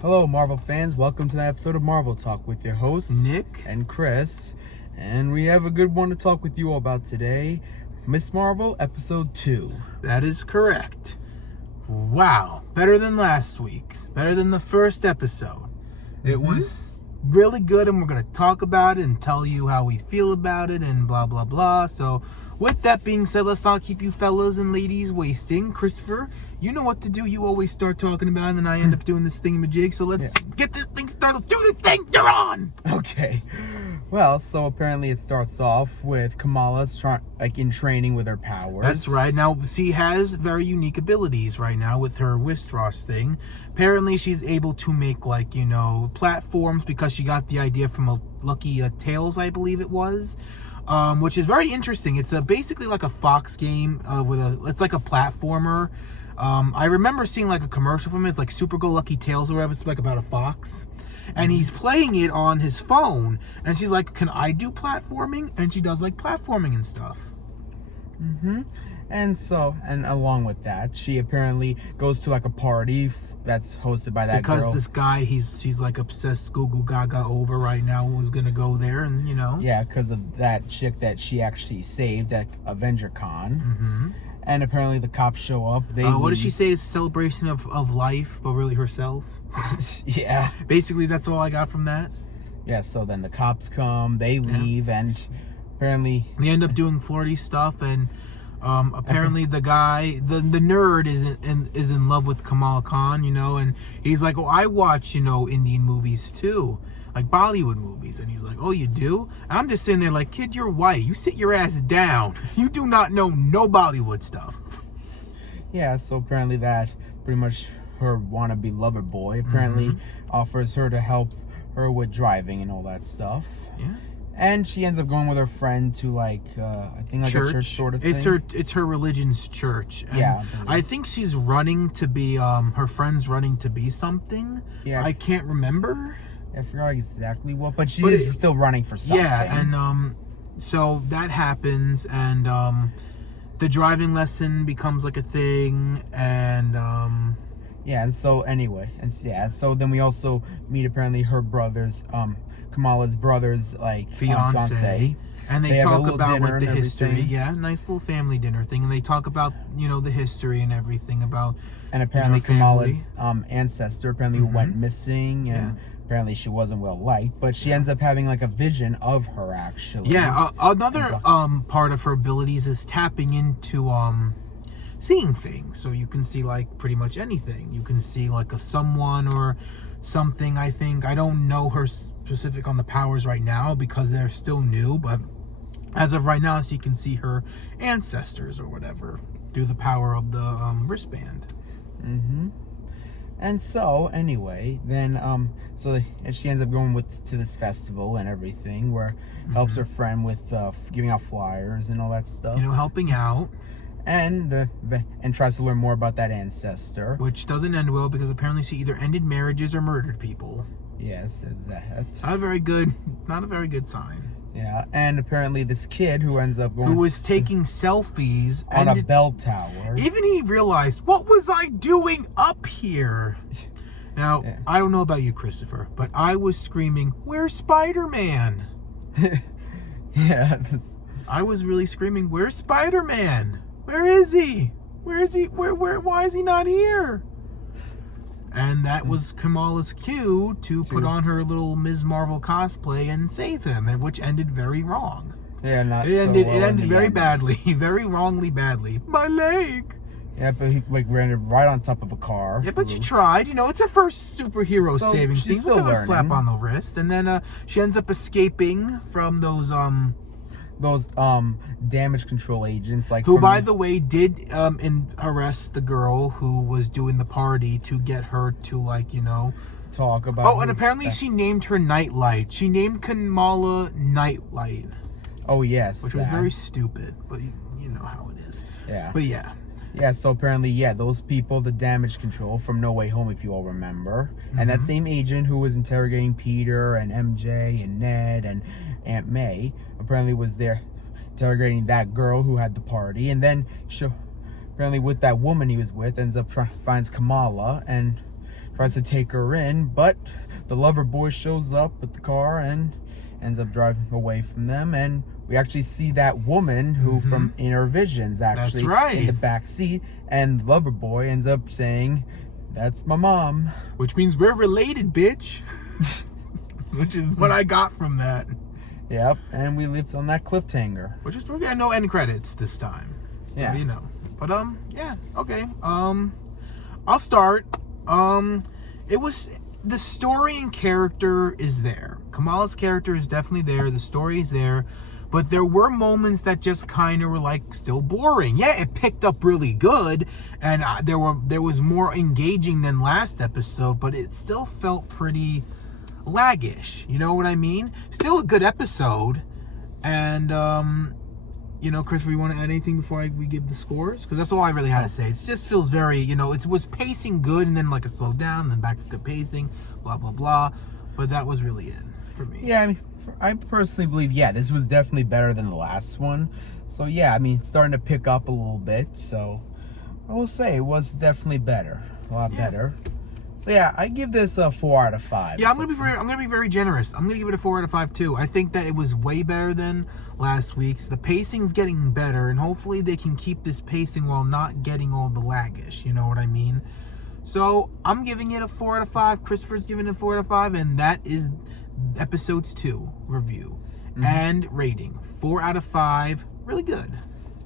Hello, Marvel fans. Welcome to the episode of Marvel Talk with your hosts, Nick and Chris. And we have a good one to talk with you all about today. Miss Marvel, Episode 2. That is correct. Wow. Better than last week's. Better than the first episode. It was really good, and we're going to talk about it and tell you how we feel about it and blah, blah, blah. So, with that being said, let's not keep you fellas and ladies wasting. Christopher, you know what to do. You always start talking about it, and then I end up doing this thingamajig. So let's get this thing started. Do this thing. You're on. Okay. Well, so apparently it starts off with Kamala's in training with her powers. That's right. Now, she has very unique abilities right now with her Wistros thing. Apparently, she's able to make, platforms because she got the idea from a Lucky Tales, I believe it was. Which is very interesting. It's basically like a Fox game it's like a platformer. I remember seeing like a commercial from it. It's like Super Go Lucky Tales or whatever. It's like about a fox. And he's playing it on his phone. And she's like, can I do platforming? And she does like platforming and stuff. And along with that, she apparently goes to like a party that's hosted by that girl. Because this guy, she's like obsessed Goo Goo Gaga over right now, was gonna go there, and Yeah, because of that chick that she actually saved at Avenger Con. And apparently the cops show up. What did she say? It's a celebration of life, but really herself. Yeah. Basically, that's all I got from that. Yeah, so then the cops come, they leave, and apparently they end up doing flirty stuff, and apparently the guy, the nerd is in love with Kamala Khan, and he's like, oh, I watch, Indian movies too, like Bollywood movies. And he's like, oh, you do? I'm just sitting there like, kid, you're white. You sit your ass down. You do not know no Bollywood stuff. Yeah, so apparently that pretty much her wannabe lover boy apparently offers her to help her with driving and all that stuff. Yeah. And she ends up going with her friend to I think like a church sort of thing. It's her religion's church. And yeah. I think she's running to be her friend's running to be something. Yeah. I can't remember. I forgot exactly what, but she is still running for something. Yeah, and so that happens, and the driving lesson becomes like a thing, and yeah, and so anyway, so then we also meet apparently her brother's Kamala's brother's fiance, and they talk about like the history. Yeah, nice little family dinner thing, and they talk about the history and everything about. And apparently Kamala's ancestor apparently went missing, and apparently she wasn't well liked, but she ends up having like a vision of her actually. Yeah, another part of her abilities is tapping into seeing things, so you can see like pretty much anything. You can see like someone or something. I think I don't know her specific on the powers right now because they're still new, but as of right now, she can see her ancestors or whatever through the power of the wristband. And so anyway, then and she ends up going to this festival and everything, where helps her friend with giving out flyers and all that stuff. Helping out. And tries to learn more about that ancestor, which doesn't end well because apparently she either ended marriages or murdered people. Yes, there's that. Not a very good sign. Yeah, and apparently this kid who ends up going... who was taking selfies... on a bell tower. Even he realized, what was I doing up here? Now, I don't know about you, Christopher, but I was screaming, where's Spider-Man? Yeah. I was really screaming, where's Spider-Man? Where is he? Where is he? Why is he not here? And that was Kamala's cue to put on her little Ms. Marvel cosplay and save him, which ended very wrong. Yeah, it ended very badly, very wrongly badly. My leg. Yeah, but he landed right on top of a car. Yeah, but she tried. It's her first superhero saving thing. She's still learning. Slap on the wrist, and then she ends up escaping from those damage control agents, who by the way did arrest the girl who was doing the party to get her to talk about and apparently she named her Nightlight. She named Kamala Nightlight. Oh yes, which was very stupid, but you know how it is. Yeah, but yeah, so apparently those people, the damage control from No Way Home, if you all remember, and that same agent who was interrogating Peter and MJ and Ned and Aunt May apparently was there interrogating that girl who had the party, and then apparently with that woman he was with ends up finds Kamala, and tries to take her in, but the lover boy shows up with the car and ends up driving away from them. And we actually see that woman who from in her visions actually in the back seat, and the lover boy ends up saying, "That's my mom." Which means we're related, bitch. Which is what I got from that. Yep, and we lived on that cliffhanger. Which is we're getting no end credits this time. Yeah. You know. But yeah, okay. I'll start. It was the story and character is there. Kamala's character is definitely there. The story is there. But there were moments that just kind of were like still boring. Yeah, it picked up really good, and there was more engaging than last episode, but it still felt pretty laggish. You know what I mean? Still a good episode, and you know, Christopher, you want to add anything before we give the scores? Because that's all I really had to say. It just feels very, you know, it was pacing good, and then like a slow down, then back to good pacing, blah blah blah. But that was really it for me. Yeah, I mean, I personally believe, yeah, this was definitely better than the last one. So yeah, I mean, it's starting to pick up a little bit. So I will say it was definitely better, a lot better. So yeah, I give this a 4 out of 5. Yeah, I'm gonna be very generous. I'm gonna give it a 4 out of 5 too. I think that it was way better than last week's. The pacing's getting better, and hopefully they can keep this pacing while not getting all the laggish. You know what I mean? So I'm giving it a 4 out of 5. Christopher's giving it a 4 out of 5, and that is episodes 2 review and rating. 4 out of 5. Really good.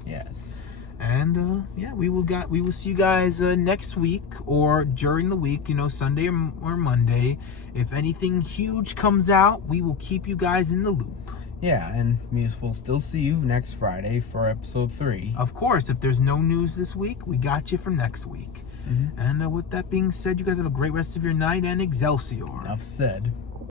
Yes. And yeah, we will see you guys next week or during the week, you know, Sunday or Monday. If anything huge comes out, we will keep you guys in the loop. Yeah, and we'll still see you next Friday for episode 3. Of course, if there's no news this week, we got you for next week. And with that being said, you guys have a great rest of your night, and Excelsior. Enough said.